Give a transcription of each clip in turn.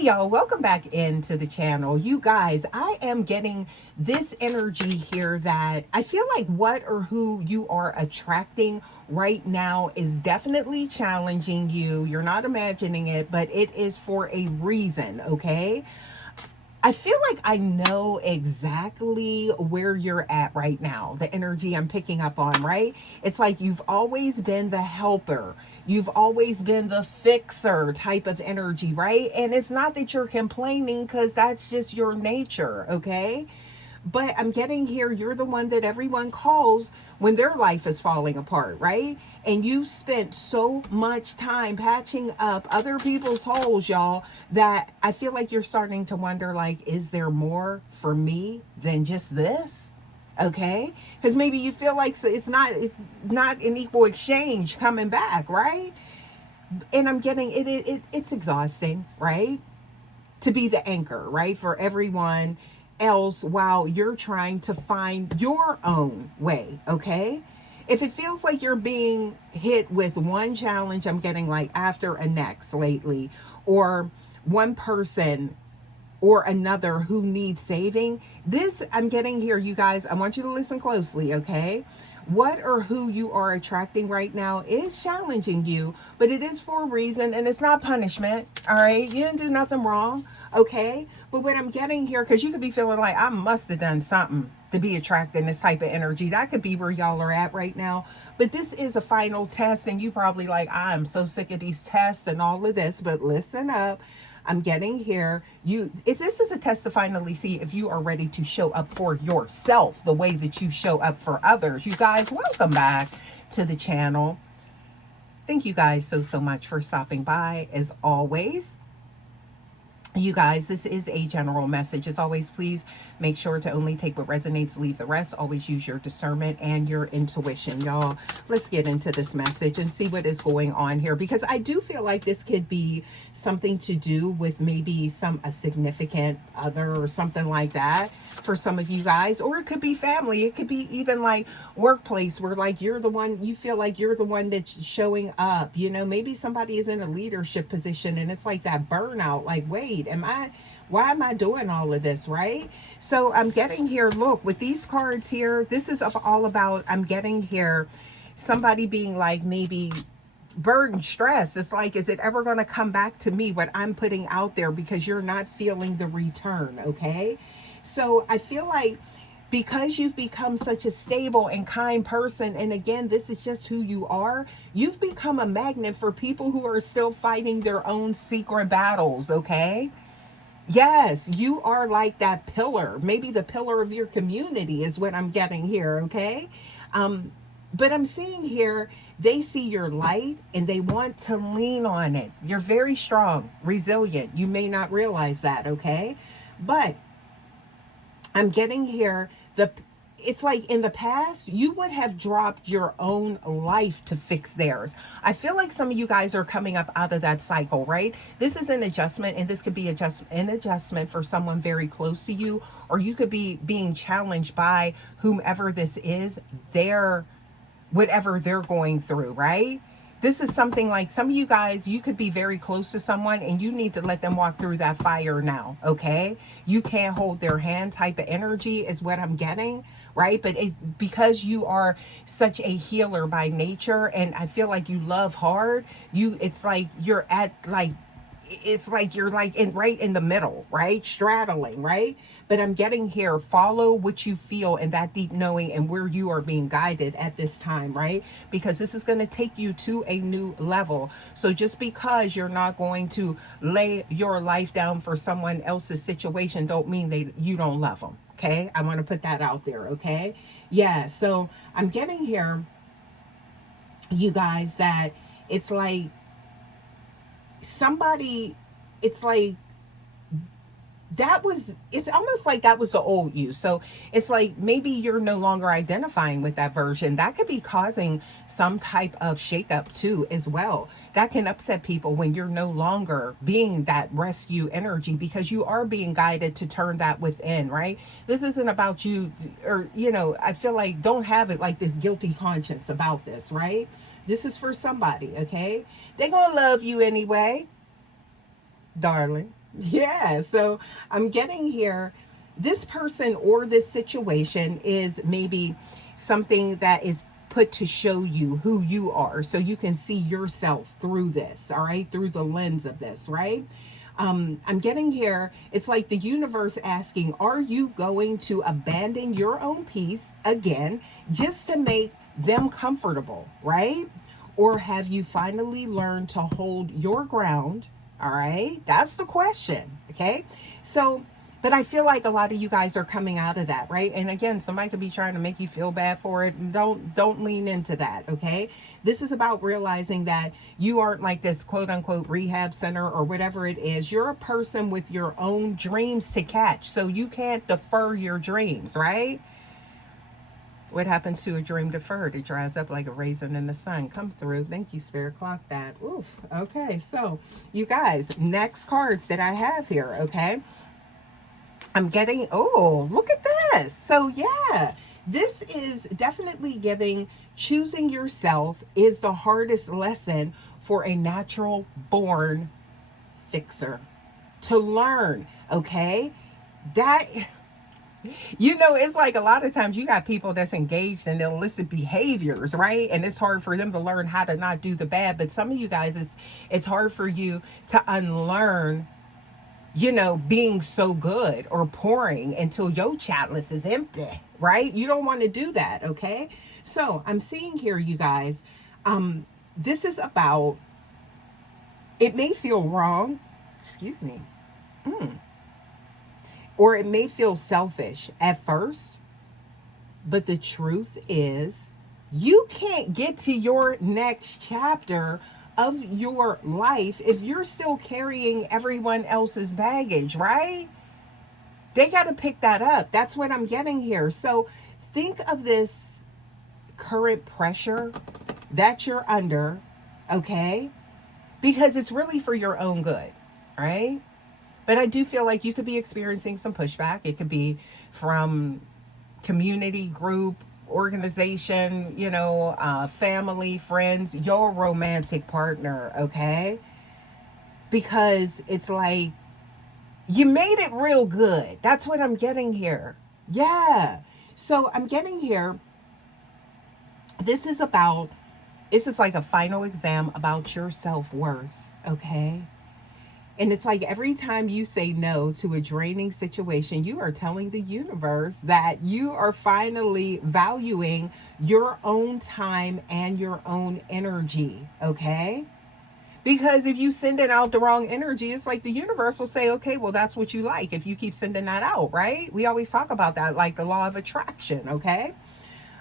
Hey y'all, welcome back into the channel. You guys, I am getting this energy here that I feel like what or who you are attracting right now is definitely challenging you. You're not imagining it, but it is for a reason, okay? I feel like I know exactly where you're at right now. The energy I'm picking up on, right? It's like you've always been the helper. You've always been the fixer type of energy, right? And it's not that you're complaining because that's just your nature, okay? But I'm getting here, you're the one that everyone calls when their life is falling apart, right? And you spent so much time patching up other people's holes, y'all, that I feel like you're starting to wonder, like, is there more for me than just this? Okay, because maybe you feel like it's not an equal exchange coming back, right? And I'm getting it's exhausting, right? To be the anchor, right? For everyone else while you're trying to find your own way, okay? If it feels like you're being hit with one challenge, I'm getting like after a next lately, or one person or another who needs saving. This I'm getting here, you guys. I want you to listen closely, okay? What or who you are attracting right now is challenging you, but it is for a reason and it's not punishment, all right? You didn't do nothing wrong, okay? But what I'm getting here, because you could be feeling like I must have done something to be attracting this type of energy. That could be where y'all are at right now. But this is a final test, and you probably like, I'm so sick of these tests and all of this. But listen up. I'm getting here. This is a test to finally see if you are ready to show up for yourself the way that you show up for others. You guys, welcome back to the channel. Thank you guys so much for stopping by. As always, you guys, this is a general message. As always, please make sure to only take what resonates, leave the rest. Always use your discernment and your intuition. Y'all, let's get into this message and see what is going on here, because I do feel like this could be something to do with maybe a significant other or something like that for some of you guys. Or it could be family. It could be even like workplace where like you feel like you're the one that's showing up. You know, maybe somebody is in a leadership position and it's like that burnout, like, wait, why am I doing all of this, right? So I'm getting here, look, with these cards here, this is all about, I'm getting here, somebody being like maybe burden, stress. It's like, is it ever going to come back to me, what I'm putting out there, because you're not feeling the return, okay? So I feel like because you've become such a stable and kind person, and again, this is just who you are, you've become a magnet for people who are still fighting their own secret battles, okay? Yes, you are like that pillar, maybe the pillar of your community is what I'm getting here, okay? Um, but I'm seeing here, they see your light and they want to lean on it. You're very strong, resilient. You may not realize that, okay? But I'm getting here, it's like in the past, you would have dropped your own life to fix theirs. I feel like some of you guys are coming up out of that cycle, right? This is an adjustment, and this could be an adjustment for someone very close to you, or you could be being challenged by whomever this is, whatever they're going through, right? This is something like some of you guys, you could be very close to someone and you need to let them walk through that fire now, okay? You can't hold their hand type of energy is what I'm getting, right? But because you are such a healer by nature, and I feel like you love hard, it's like you're at like, it's like you're like right in the middle, right? Straddling, right? But I'm getting here, follow what you feel and that deep knowing and where you are being guided at this time, right? Because this is going to take you to a new level. So just because you're not going to lay your life down for someone else's situation, don't mean you don't love them. Okay, I want to put that out there. Okay, yeah. So I'm getting here, you guys, that it's like somebody, it's like it's almost like that was the old you. So it's like maybe you're no longer identifying with that version. That could be causing some type of shakeup too as well. That can upset people when you're no longer being that rescue energy, because you are being guided to turn that within, right? This isn't about you, or I feel like don't have it like this guilty conscience about this, right? This is for somebody, okay? They're gonna love you anyway, darling. Yeah, so I'm getting here, this person or this situation is maybe something that is put to show you who you are so you can see yourself through this, all right, through the lens of this, right? I'm getting here, it's like the universe asking, are you going to abandon your own peace again just to make them comfortable, right? Or have you finally learned to hold your ground? All right. That's the question. Okay. So, but I feel like a lot of you guys are coming out of that, right? And again, somebody could be trying to make you feel bad for it. Don't lean into that, okay? This is about realizing that you aren't like this quote unquote rehab center or whatever it is. You're a person with your own dreams to catch. So you can't defer your dreams, right? What happens to a dream deferred? It dries up like a raisin in the sun. Come through. Thank you, Spirit. Clock that. Oof. Okay, so you guys, next cards that I have here, okay? I'm getting, oh, look at this. So, yeah, this is definitely giving choosing yourself is the hardest lesson for a natural born fixer to learn, okay? That it's like a lot of times you got people that's engaged in illicit behaviors, right? And it's hard for them to learn how to not do the bad. But some of you guys, it's hard for you to unlearn, being so good or pouring until your chalice is empty, right? You don't want to do that, okay? So I'm seeing here, you guys, this is about, it may feel wrong, excuse me, or it may feel selfish at first. But the truth is, you can't get to your next chapter of your life if you're still carrying everyone else's baggage, right? They got to pick that up. That's what I'm getting here. So think of this current pressure that you're under, okay? Because it's really for your own good, right? But I do feel like you could be experiencing some pushback. It could be from community, group, organization, family, friends, your romantic partner, okay? Because it's like you made it real good. That's what I'm getting here. Yeah. So I'm getting here. This is about, this is like a final exam about your self worth, okay? And it's like every time you say no to a draining situation, you are telling the universe that you are finally valuing your own time and your own energy, okay? Because if you send it out the wrong energy, it's like the universe will say, okay, well, that's what you like if you keep sending that out, right? We always talk about that, like the law of attraction, okay?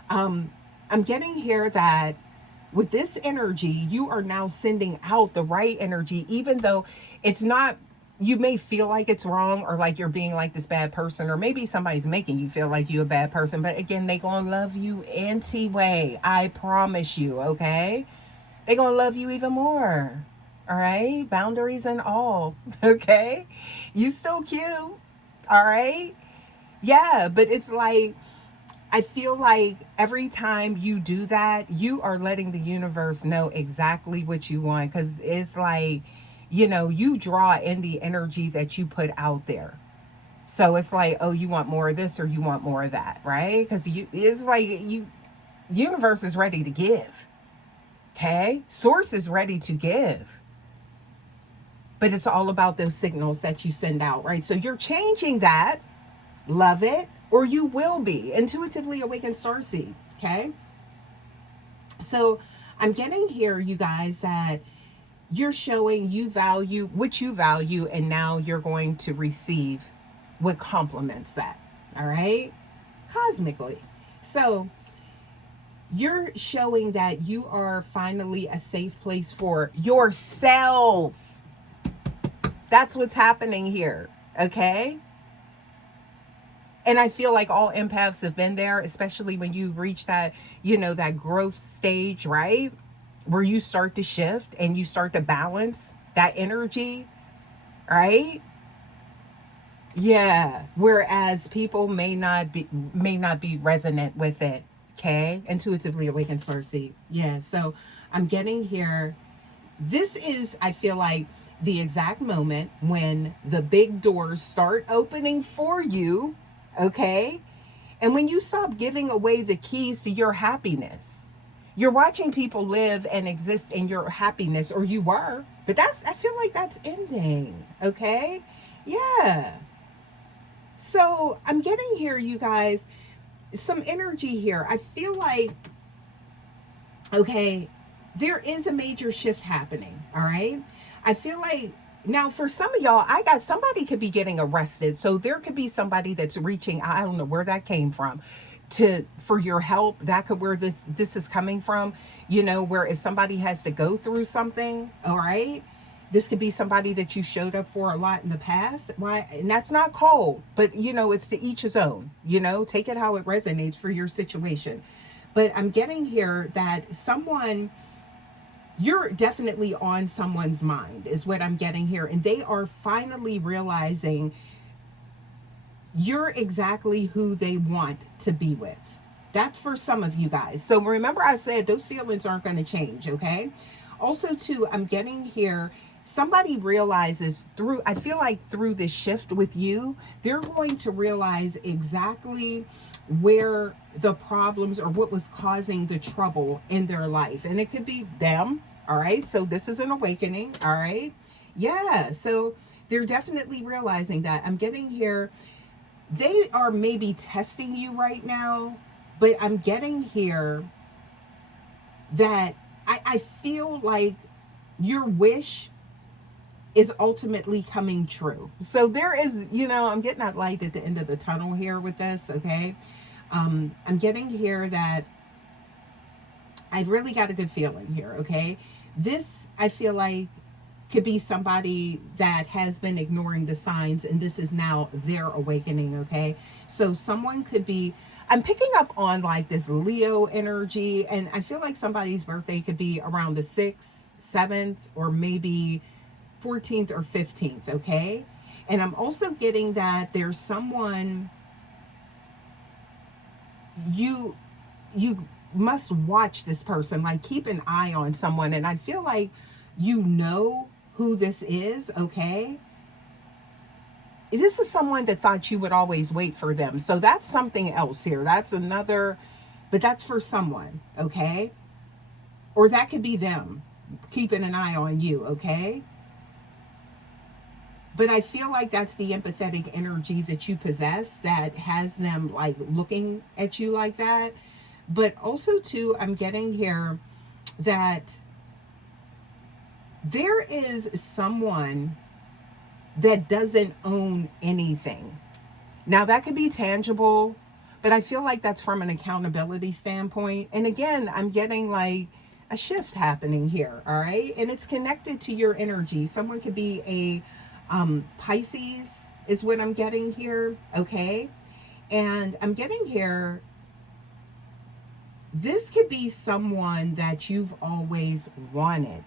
Um, I'm getting here that with this energy, you are now sending out the right energy, even though it's not, you may feel like it's wrong or like you're being like this bad person, or maybe somebody's making you feel like you're a bad person. But again, they gonna love you anyway. I promise you, okay? They gonna love you even more. All right? Boundaries and all. Okay? You still cute. All right? Yeah, but it's like I feel like every time you do that, you are letting the universe know exactly what you want. Because it's like, you draw in the energy that you put out there. So it's like, oh, you want more of this or you want more of that, right? Because it's like universe is ready to give. Okay, source is ready to give. But it's all about those signals that you send out, right? So you're changing that. Love it, or you will be. Intuitively awakened starseed. Okay. So I'm getting here, you guys, that you're showing you value what you value, and now you're going to receive what complements that. All right. Cosmically. So you're showing that you are finally a safe place for yourself. That's what's happening here. Okay. And I feel like all empaths have been there, especially when you reach that, that growth stage, right? Where you start to shift and you start to balance that energy, right? Yeah. Whereas people may not be resonant with it. Okay. Intuitively awakened starseed. Yeah. So I'm getting here. This is, I feel like, the exact moment when the big doors start opening for you, okay? And when you stop giving away the keys to your happiness, you're watching people live and exist in your happiness, or you were, but I feel like that's ending, okay? Yeah. So I'm getting here, you guys, some energy here. I feel like, okay, there is a major shift happening, all right? I feel like now for some of y'all, I got somebody could be getting arrested. So there could be somebody that's reaching, I don't know where that came from, to for your help. That could where this is coming from, you know, where if somebody has to go through something, all right? This could be somebody that you showed up for a lot in the past. Why? And that's not cold, but you know, it's to each his own, you know, take it how it resonates for your situation. But I'm getting here that someone, you're definitely on someone's mind, is what I'm getting here. And they are finally realizing you're exactly who they want to be with. That's for some of you guys. So remember, I said those feelings aren't going to change, okay? Also, too, I'm getting here, somebody realizes through, I feel like through this shift with you, they're going to realize exactly where the problems or what was causing the trouble in their life. And it could be them, all right? So this is an awakening, all right? Yeah, so they're definitely realizing that. I'm getting here, they are maybe testing you right now, but I'm getting here that I feel like your wish is ultimately coming true. So there is, you know, I'm getting that light at the end of the tunnel here with this, okay? I'm getting here that I've really got a good feeling here, okay? This, I feel like, could be somebody that has been ignoring the signs, and this is now their awakening, okay? So someone could be, I'm picking up on like this Leo energy, and I feel like somebody's birthday could be around the 6th, 7th, or maybe 14th or 15th, okay? And I'm also getting that there's someone you you must watch this person, like keep an eye on someone, and I feel like you know who this is, okay? This is someone that thought you would always wait for them. So that's something else here. That's another, but that's for someone, okay? Or that could be them keeping an eye on you, okay? But I feel like that's the empathetic energy that you possess that has them like looking at you like that. But also, too, I'm getting here that there is someone that doesn't own anything. Now, that could be tangible, but I feel like that's from an accountability standpoint. And again, I'm getting like a shift happening here, all right? And it's connected to your energy. Someone could be a Pisces, is what I'm getting here, okay? And I'm getting here, this could be someone that you've always wanted,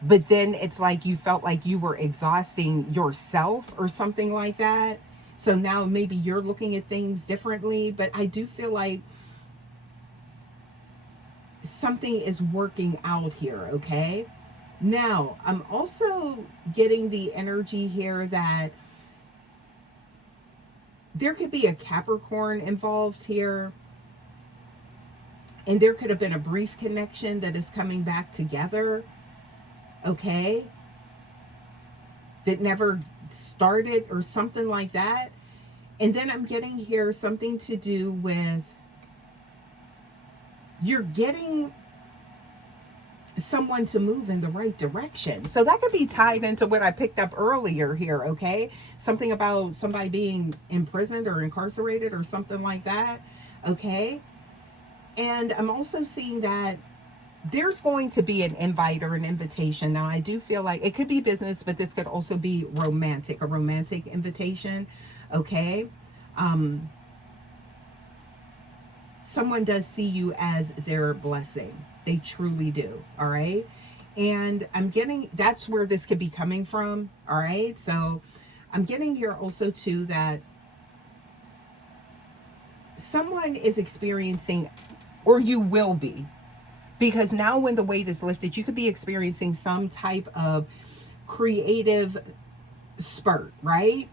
but then it's like you felt like you were exhausting yourself or something like that. So now maybe you're looking at things differently, but I do feel like something is working out here, okay? Now, I'm also getting the energy here that there could be a Capricorn involved here, and there could have been a brief connection that is coming back together, okay, that never started or something like that. And then I'm getting here something to do with you're getting someone to move in the right direction. So that could be tied into what I picked up earlier here, okay? Something about somebody being imprisoned or incarcerated or something like that, okay? And I'm also seeing that there's going to be an invite or an invitation. Now, I do feel like it could be business, but this could also be romantic, a romantic invitation, okay? Someone does see you as their blessing. They truly do, all right? And I'm getting, that's where this could be coming from, all right? So I'm getting here also too that someone is experiencing, or you will be, because now when the weight is lifted, you could be experiencing some type of creative spurt, right?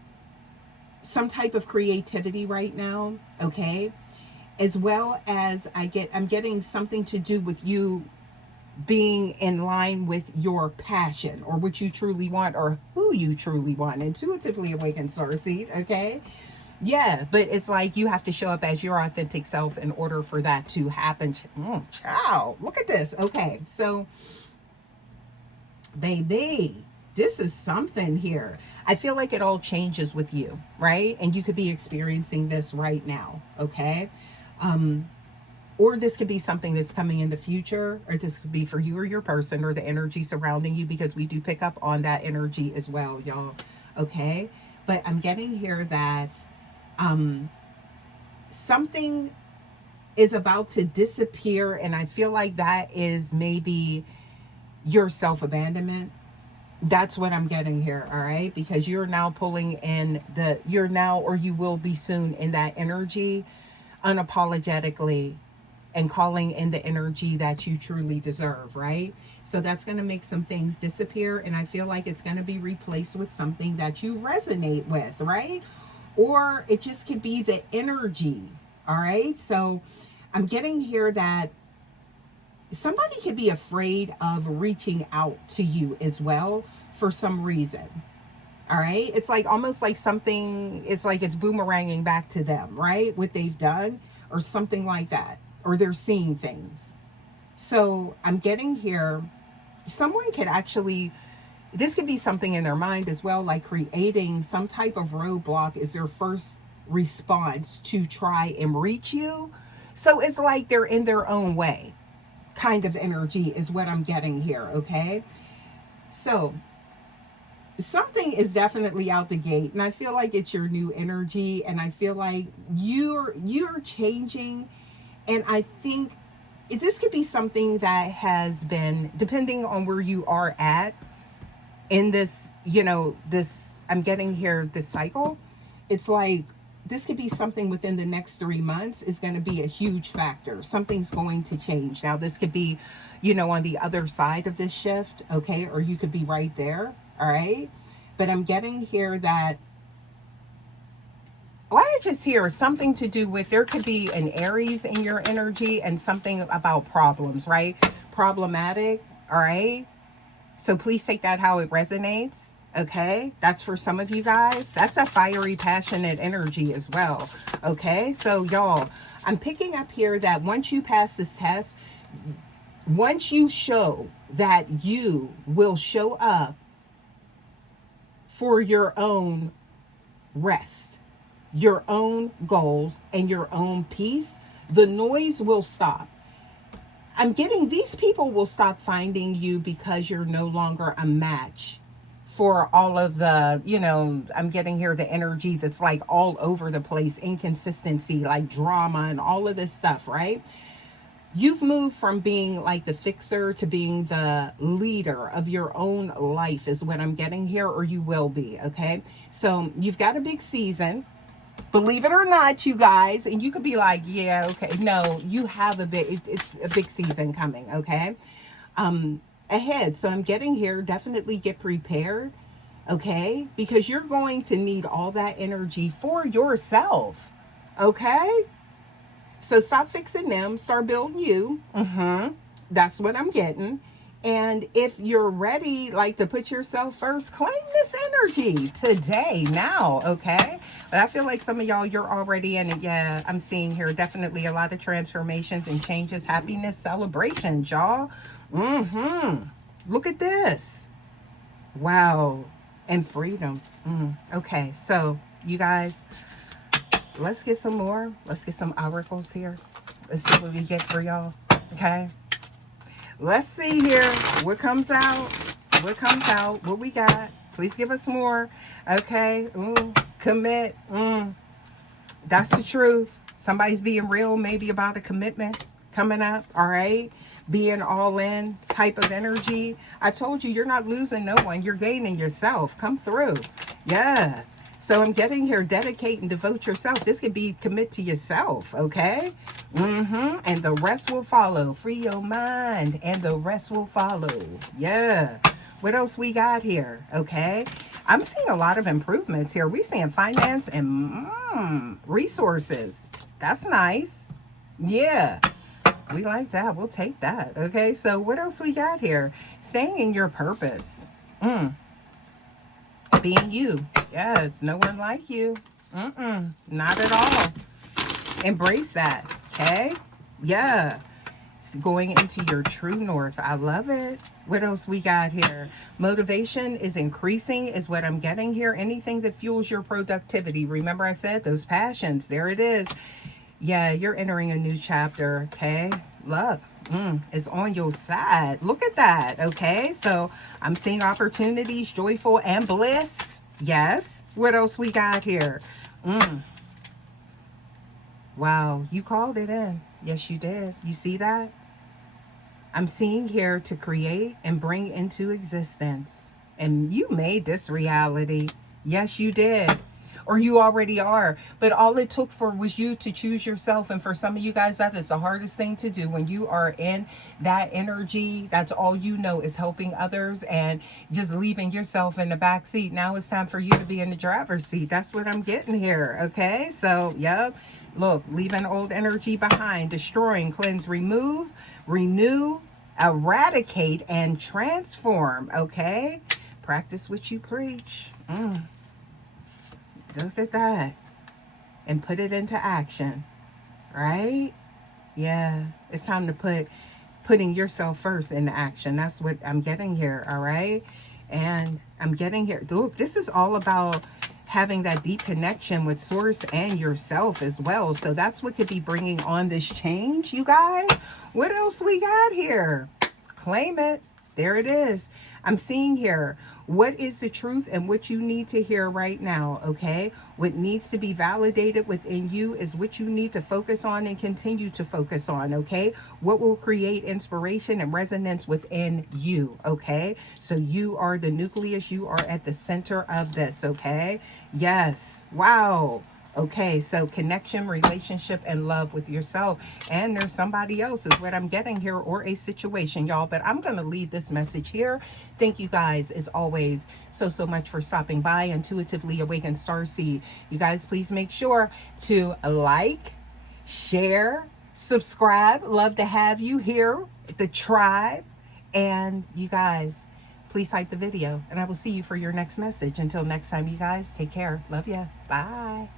Some type of creativity right now, okay? As well as I'm getting something to do with you being in line with your passion or what you truly want or who you truly want. Intuitively awakened starseed, okay? Yeah, but it's like you have to show up as your authentic self in order for that to happen. Child, look at this. Okay, so baby, this is something here. I feel like it all changes with you, right? And you could be experiencing this right now, okay? Or this could be something that's coming in the future, or this could be for you or your person or the energy surrounding you, because we do pick up on that energy as well, y'all, okay? But I'm getting here that something is about to disappear, and I feel like that is maybe your self-abandonment. That's what I'm getting here, all right? Because you're now pulling in you're now, or you will be soon, in that energy unapologetically and calling in the energy that you truly deserve, right? So that's going to make some things disappear, and I feel like it's going to be replaced with something that you resonate with, right? Or it just could be the energy, all right? So I'm getting here that somebody could be afraid of reaching out to you as well for some reason. All right. It's like almost like something, it's like it's boomeranging back to them, right? What they've done or something like that. Or they're seeing things. So I'm getting here, someone could actually, this could be something in their mind as well, like creating some type of roadblock is their first response to try and reach you. So it's like they're in their own way kind of energy is what I'm getting here, okay? So something is definitely out the gate, and I feel like it's your new energy, and I feel like you're changing, and I think this could be something that has been, depending on where you are at in this, this, I'm getting here, this cycle, it's like this could be something within the next 3 months is going to be a huge factor. Something's going to change. Now, this could be, on the other side of this shift, okay? Or you could be right there, all right? But I'm getting here that, I just hear something to do with, there could be an Aries in your energy and something about problems, right? Problematic, all right? So please take that how it resonates. Okay, that's for some of you guys. That's a fiery, passionate energy as well. Okay, so y'all, I'm picking up here that once you pass this test, once you show that you will show up for your own rest, your own goals, and your own peace, the noise will stop. I'm getting these people will stop finding you because you're no longer a match for all of the, I'm getting here the energy that's like all over the place, inconsistency, like drama and all of this stuff, right? You've moved from being like the fixer to being the leader of your own life is what I'm getting here, or you will be, okay? So you've got a big season, believe it or not, you guys, and you could be like, yeah, okay. No, you have it's a big season coming, okay? Ahead. So I'm getting here, definitely get prepared, okay? Because you're going to need all that energy for yourself, okay? So stop fixing them, start building you. That's what I'm getting. And if you're ready, like, to put yourself first, claim this energy today, now, okay? But I feel like some of y'all, you're already in it. Yeah, I'm seeing here definitely a lot of transformations and changes, happiness, celebrations, y'all. Look at this. Wow. And freedom. Okay, so you guys, let's get some more. Let's get some oracles here. Let's see what we get for y'all. Okay. Let's see here. What comes out? What comes out? What we got? Please give us more. Okay. Commit. That's the truth. Somebody's being real, maybe about a commitment coming up. All right. Being all in type of energy. I told you, you're not losing no one. You're gaining yourself. Come through. Yeah. So I'm getting here, dedicate and devote yourself. This could be commit to yourself, okay? And the rest will follow. Free your mind and the rest will follow. Yeah. What else we got here? Okay. I'm seeing a lot of improvements here. We seeing finance and resources. That's nice. Yeah. We like that. We'll take that. Okay. So what else we got here? Staying in your purpose. Being you. Yeah. It's no one like you. Not at all. Embrace that. Okay. Yeah. Going into your true north. I love it. What else we got here? Motivation is increasing is what I'm getting here. Anything that fuels your productivity. Remember I said those passions. There it is. Yeah, you're entering a new chapter. Okay. Luck is on your side. Look at that. Okay. So I'm seeing opportunities, joyful and bliss. Yes. What else we got here? Wow. You called it in. Yes, you did. You see that? I'm seeing here to create and bring into existence. And you made this reality. Yes, you did. Or you already are. But all it took for was you to choose yourself. And for some of you guys, that is the hardest thing to do. When you are in that energy, that's all you know is helping others and just leaving yourself in the back seat. Now it's time for you to be in the driver's seat. That's what I'm getting here. Okay. So, yep. Look, leaving old energy behind, destroying, cleanse, remove, renew, eradicate, and transform. Okay? Practice what you preach. Look at that. And put it into action. Right? Yeah. It's time to putting yourself first into action. That's what I'm getting here. All right? And I'm getting here. Look, this is all about having that deep connection with source and yourself as well. So that's what could be bringing on this change, you guys. What else we got here? Claim it. There it is. I'm seeing here what is the truth and what you need to hear right now. Okay, what needs to be validated within you is what you need to focus on and continue to focus on. Okay, what will create inspiration and resonance within you. Okay, so you are the nucleus, you are at the center of this. Okay, yes. Wow. Okay, so connection, relationship, and love with yourself. And there's somebody else is what I'm getting here, or a situation, y'all. But I'm going to leave this message here. Thank you guys, as always, so much for stopping by. Intuitively Awakened Starseed. You guys, please make sure to like, share, subscribe. Love to have you here at the tribe. And you guys, please type the video. And I will see you for your next message. Until next time, you guys, take care. Love ya. Bye.